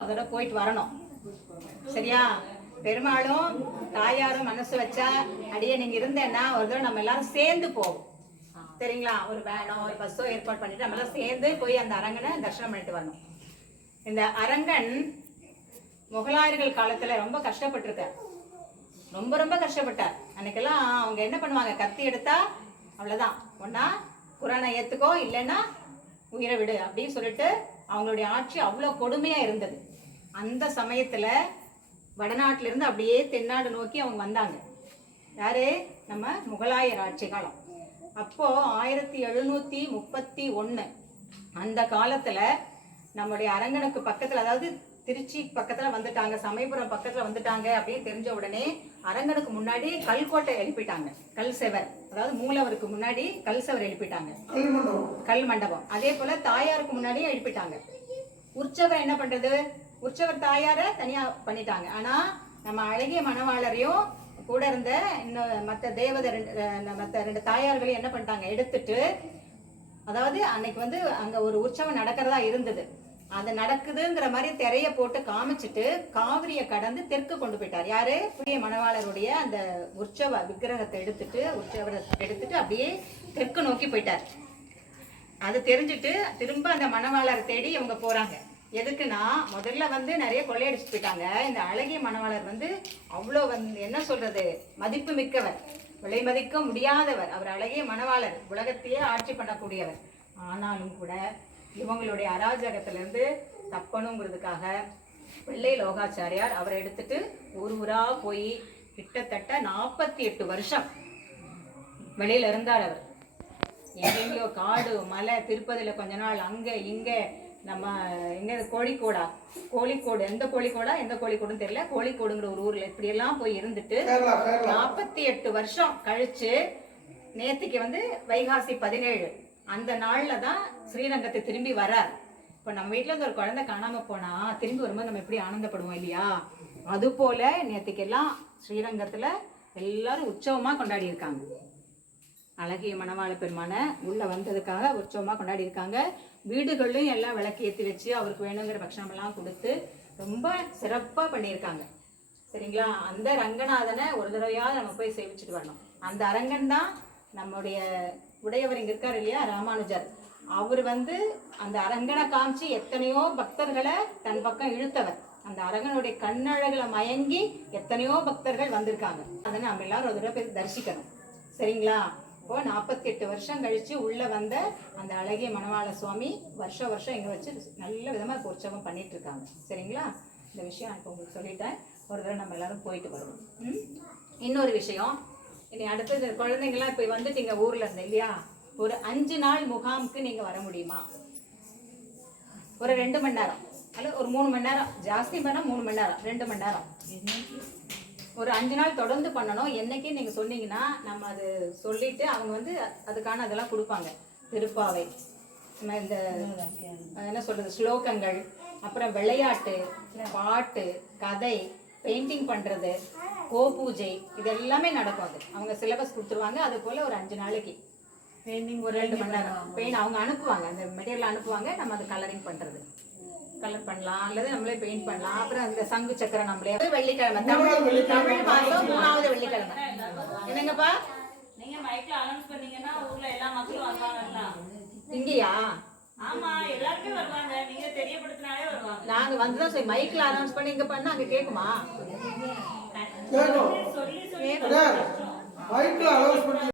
அதோட போயிட்டு வரணும். சரியா? பெருமாளும் தாயாரும் மனசு வச்சா அடியே நீங்க இருந்தேன்னா ஒரு தடவை நம்ம எல்லாரும் சேர்ந்து போவோம். சரிங்களா? ஒரு வேனோ ஒரு பஸ்ஸோ ஏற்பாடு பண்ணிட்டு நம்ம எல்லாம் சேர்ந்து போய் அந்த அரங்கனை தரிசனம் பண்ணிட்டு வரணும். இந்த அரங்கன் முகலாயர்கள் காலத்துல ரொம்ப கஷ்டப்பட்டிருக்கார். ரொம்ப ரொம்ப கஷ்டப்பட்டார். அன்னைக்கெல்லாம் அவங்க என்ன பண்ணுவாங்க, கத்தி எடுத்தா அவ்வளவுதான், ஒன்னா குரானை ஏத்துக்கோ இல்லைன்னா உயிரை விடு அப்படின்னு சொல்லிட்டு அவங்களுடைய ஆட்சி அவ்வளோ கொடுமையா இருந்தது. அந்த சமயத்துல வடநாட்டில இருந்து அப்படியே தென்னாடு நோக்கி அவங்க வந்தாங்க. யாரு? நம்ம முகலாயர் ஆட்சி காலம். அப்போ 1731 அந்த காலத்துல நம்முடைய அரங்கனுக்கு பக்கத்துல, அதாவது திருச்சி பக்கத்துல வந்துட்டாங்க, சமயபுரம் பக்கத்துல வந்துட்டாங்க அப்படின்னு தெரிஞ்ச உடனே அரங்கனுக்கு முன்னாடி கல்கோட்டை எழுப்பிட்டாங்க. கல் செவர், அதாவது மூலவருக்கு முன்னாடி கல் செவர் எழுப்பிட்டாங்க, கல் மண்டபம். அதே போல தாயாருக்கு முன்னாடியே எழுப்பிட்டாங்க. உற்சவர் என்ன பண்றது, உற்சவர் தாயார தனியா பண்ணிட்டாங்க. ஆனா நம்ம அழகிய மணவாளரையும் கூட இருந்த இன்னும் மற்ற ரெண்டு தாயார்களையும் என்ன பண்ணிட்டாங்க, எடுத்துட்டு, அதாவது அன்னைக்கு வந்து அங்க ஒரு உற்சவம் நடக்கிறதா இருந்தது, அது நடக்குதுங்கிற மாதிரி திரைய போட்டு காமிச்சிட்டு காவிரியை கடந்து தெற்கு கொண்டு போயிட்டார். யாரு? புதிய மணவாளருடைய அந்த உற்சவ விக்கிரகத்தை எடுத்துட்டு அப்படியே தெற்கு நோக்கி போயிட்டார். அது தெரிஞ்சுட்டு திரும்ப அந்த மணவாளரை தேடி இவங்க போறாங்க. எதுக்குன்னா, முதல்ல வந்து நிறைய கொள்ளையடிச்சு போயிட்டாங்க. இந்த அழகிய மணவாளர் வந்து அவ்வளோ வந்து என்ன சொல்றது, மதிப்பு மிக்கவர், விலை மதிக்க முடியாதவர். அவர் அழகிய மணவாளர், உலகத்தையே ஆட்சி பண்ணக்கூடியவர். ஆனாலும் கூட இவங்களுடைய அராஜகத்திலிருந்து தப்பணுங்கிறதுக்காக வெள்ளை லோகாச்சாரியார் அவரை எடுத்துட்டு ஒரு ஊரா போய் கிட்டத்தட்ட 48 வருஷம் வெளியில இருந்தார். அவர் எங்கெங்கயோ காடு மலை, திருப்பதியில கொஞ்ச நாள், அங்க இங்க, நம்ம எங்க கோழிக்கோடு, எந்த கோழிக்கோடுன்னு தெரியல, கோழிக்கோடுங்கிற ஒரு ஊர்ல இப்படி எல்லாம் போய் இருந்துட்டு 48 வருஷம் கழிச்சு நேத்திக்கு வந்து வைகாசி 17 அந்த நாள்ல தான் ஸ்ரீரங்கத்தை திரும்பி வர்றார். இப்போ நம்ம வீட்டுல இருந்து ஒரு குழந்தை காணாம போனா திரும்பி வரும்போது நம்ம எப்படி ஆனந்தப்படுவோம் இல்லையா? அது போல நேத்திக்கு எல்லாம் ஸ்ரீரங்கத்துல எல்லாரும் உற்சவமா கொண்டாடி இருக்காங்க. அழகிய மணவாள பெருமான உள்ள வந்ததுக்காக உற்சவமா கொண்டாடி இருக்காங்க. வீடுகள்லையும் எல்லாம் விளக்கு ஏற்றி வச்சு அவருக்கு வேணுங்கிற பட்சணம் எல்லாம் கொடுத்து ரொம்ப சிறப்பா பண்ணியிருக்காங்க. சரிங்களா? அந்த ரங்கநாதனை ஒரு தடவையாவது நம்ம போய் சேவிச்சுட்டு வரணும். அந்த அரங்கன் தான் நம்முடைய உடையவர் இங்க இருக்காரு இல்லையா, ராமானுஜர். அவர் வந்து அந்த அரங்கனை காமிச்சு எத்தனையோ பக்தர்களை தன் பக்கம் இழுத்தவர். அந்த அரங்கனுடைய கண்ணழகுல மயங்கி எத்தனையோ பக்தர்கள் வந்திருக்காங்க. அதை நம்ம எல்லாரும் ஒரு தடவை போய் தரிசிக்கணும். சரிங்களா? இப்போ 48 வருஷம் கழிச்சு உள்ள வந்த அந்த அழகிய மணவாள சுவாமி வருஷம் இங்க வச்சு நல்ல விதமா உற்சவம் பண்ணிட்டு இருக்காங்க. சரிங்களா? இந்த விஷயம் இப்போ உங்களுக்கு சொல்லிட்டேன். ஒரு தடவை நம்ம எல்லாரும் போயிட்டு வருவோம். இன்னொரு விஷயம், இனி அடுத்தது குழந்தைங்களாம் இப்போ வந்துட்டீங்க ஊர்ல இருந்து இல்லையா, ஒரு 5 நாள் முகாமுக்கு நீங்க வர முடியுமா? ஒரு 2 மணி நேரம் அல்லது ஒரு 3 மணி நேரம், ஜாஸ்தி பண்ணா 3 மணி நேரம், 2 மணி நேரம், ஒரு 5 நாள் தொடர்ந்து பண்ணணும். என்னைக்கு நீங்க சொன்னீங்கன்னா நம்ம அது சொல்லிட்டு அவங்க வந்து அதுக்கான அதெல்லாம் கொடுப்பாங்க. திருப்பாவை, இந்த என்ன சொல்றது, ஸ்லோகங்கள், அப்புறம் விளையாட்டு, பாட்டு, கதை, பெயிண்டிங் பண்றது, கோபூஜை, இது எல்லாமே நடக்கும். அது அவங்க சிலபஸ் கொடுத்துருவாங்க. அது போல ஒரு 5 நாளைக்கு பெயிண்டிங் ஒரு 2 மணி நேரம் பெயிண்ட் அவங்க அனுப்புவாங்க, அந்த மெட்டீரியல் அனுப்புவாங்க. நம்ம அது கலரிங் பண்றது, கலர் பண்ணலாம் அல்லது நம்மளே பெயிண்ட் பண்ணலாம். அப்புறம் அந்த சங்கு சக்கரம் நம்மளே. வெள்ளிக்கிழமை, தமிழ் மாசம் 3வது வெள்ளிக்கிழமை. என்னங்கப்பா, நீங்க மைக்ல அனௌன்ஸ் பண்ணீங்கன்னா ஊர்ல எல்லா மக்களும் வருவாங்கல்ல? இங்கயா? ஆமா, எல்லாருமே வருவாங்க. நீங்க தெரியப்படுத்தினாலே வருவாங்க. நாங்க வந்துதான் சரி மைக்ல அனௌன்ஸ் பண்ணி இங்க பண்ணா அங்க கேக்குமா? சொல்லி மைக்ல அனௌன்ஸ் பண்ணி